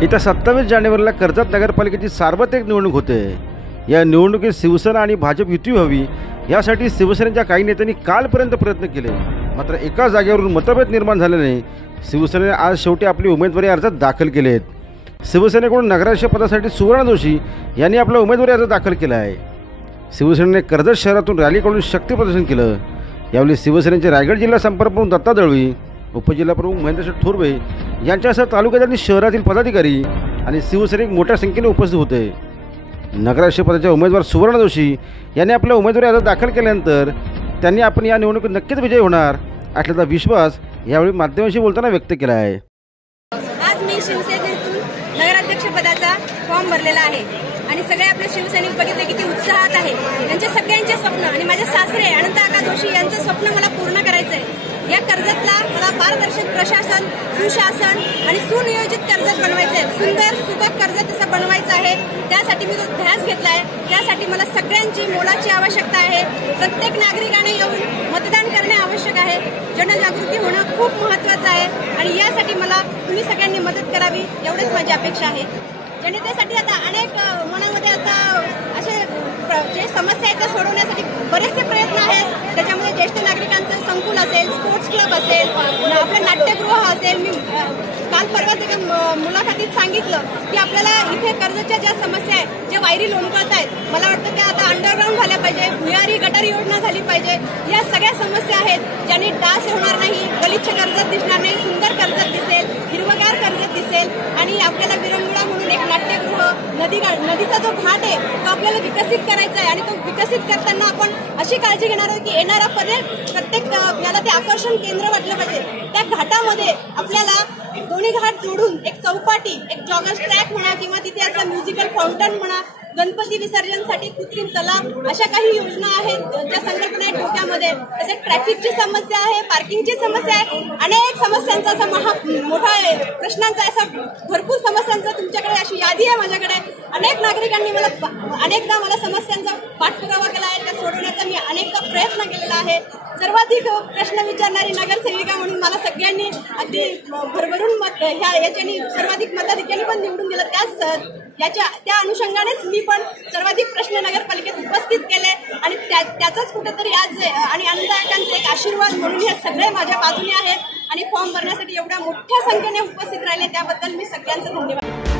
येत्या सत्तावीस जानेवारीला कर्जत नगरपालिकेची सार्वत्रिक निवडणूक होते. या निवडणुकीत शिवसेना आणि भाजप युती व्हावी यासाठी शिवसेनेच्या काही नेत्यांनी कालपर्यंत प्रयत्न केले. मात्र एका जागेवरून मतभेद निर्माण झाल्याने शिवसेनेने आज शेवटी आपली उमेदवारी अर्ज दाखल केले आहेत शिवसेनेकडून नगराध्यक्ष पदासाठी सुवर्ण जोशी यांनी आपला उमेदवारी अर्ज दाखल केला आहे. शिवसेनेने कर्जत शहरातून रॅली काढून शक्ती प्रदर्शन केलं. यावेळी शिवसेनेचे रायगड जिल्हा संपर्क म्हणून दत्ता दळवी उपजिल्हाप्रमुख महेंद्रशेठ थोरवे यांच्यासह तालुक्यातील आणि शहरातील पदाधिकारी आणि शिवसैनिक मोठ्या संख्येने उपस्थित होते. नगराध्यक्ष पदाचे उमेदवार सुवर्ण जोशी यांनी आपल्या उमेदवारी अर्ज दाखल केल्यानंतर त्यांनी आपण या निवडणुकीत नक्कीच विजय होणार असल्याचा विश्वास यावेळी माध्यमांशी बोलताना व्यक्त केला आहे. आज मी शिवसेनेतून नगराध्यक्ष पदाचा फॉर्म भरलेला आहे आणि सगळे आपले शिवसैनिक बघितले किती उत्साहात आहे. त्यांचे सगळ्यांचे स्वप्न आणि माझे सासरे अनंत आका जोशी यांचं स्वप्न मला पूर्ण करायचं आहे. या कर्जतला मला पारदर्शक प्रशासन सुशासन आणि सुनियोजित कर्जत बनवायचं आहे. सुंदर सुबक कर्जत असं बनवायचं आहे. त्यासाठी मी तो ध्यास घेतला आहे त्यासाठी मला सगळ्यांची मोलाची आवश्यकता आहे. प्रत्येक नागरिकाने येऊन मतदान करणे आवश्यक आहे. जनजागृती होणं खूप महत्वाचं आहे. आणि यासाठी मला तुम्ही सगळ्यांनी मदत करावी एवढीच माझी अपेक्षा आहे. जनतेसाठी आता अनेक मनामध्ये आता असे प्र- जे समस्या आहेत त्या सोडवण्यासाठी बरेचसे प्रयत्न आहेत. असेल स्पोर्ट्स क्लब असेल आपलं नाट्यगृह असेल मी काल परवाच एका मुलाखतीत सांगितलं की आपल्याला इथे कर्जच्या ज्या समस्या आहेत ज्या वायरी लोणकळत आहेत मला वाटतं त्या आता अंडरग्राऊंड झाल्या पाहिजे भुयारी गटार योजना झाली पाहिजे या सगळ्या समस्या आहेत ज्याने डास होणार नाही गलिच्छ कर्जत दिसणार नाही सुंदर कर्जत दिसेल हिरवगार कर्जत दिसेल आणि आपल्याला विरंग नदी नदीचा जो घाट आहे तो आपल्याला विकसित करायचा आहे. आणि तो विकसित करताना आपण अशी काळजी घेणार आहोत की येणारा पर्यटक प्रत्येक याला ते आकर्षण केंद्र वाटलं पाहिजे. त्या घाटामध्ये आपल्याला दोन्ही घाट जोडून एक चौपाटी एक जॉगर्स ट्रॅक म्हणा किंवा तिथे असं म्युझिकल फाउंटन म्हणा गणपती विसर्जनसाठी कृत्रिम तलाव अशा काही योजना आहेत ज्या संकल्पना आहेत तसेच ट्रॅफिकची समस्या आहे पार्किंगची समस्या आहे अनेक समस्यांचा असा महा मोठा प्रश्नांचा असा भरपूर समस्यांचा तुमच्याकडे अशी यादी आहे माझ्याकडे. अनेक नागरिकांनी मला अनेकदा मला समस्यांचा पाठपुरावा केला आहे त्या सोडवण्याचा मी अनेकदा प्रयत्न केलेला आहे. सर्वाधिक प्रश्न विचारणारी नगरसेविका म्हणून मला सगळ्यांनी अगदी भरभरून ह्या याच्यानी सर्वाधिक मताधिक्याने पण निवडून दिलं. त्याच याच्या त्या अनुषंगानेच मी पण सर्वाधिक प्रश्न नगरपालिकेत उपस्थित केले आणि त्या त्याचाच कुठेतरी आज आणि अन्नदायकांचे एक आशीर्वाद म्हणून हे सगळे माझ्या बाजूने आहेत. आणि फॉर्म भरण्यासाठी एवढ्या मोठ्या संख्येने उपस्थित राहिले त्याबद्दल मी सगळ्यांचं धन्यवाद.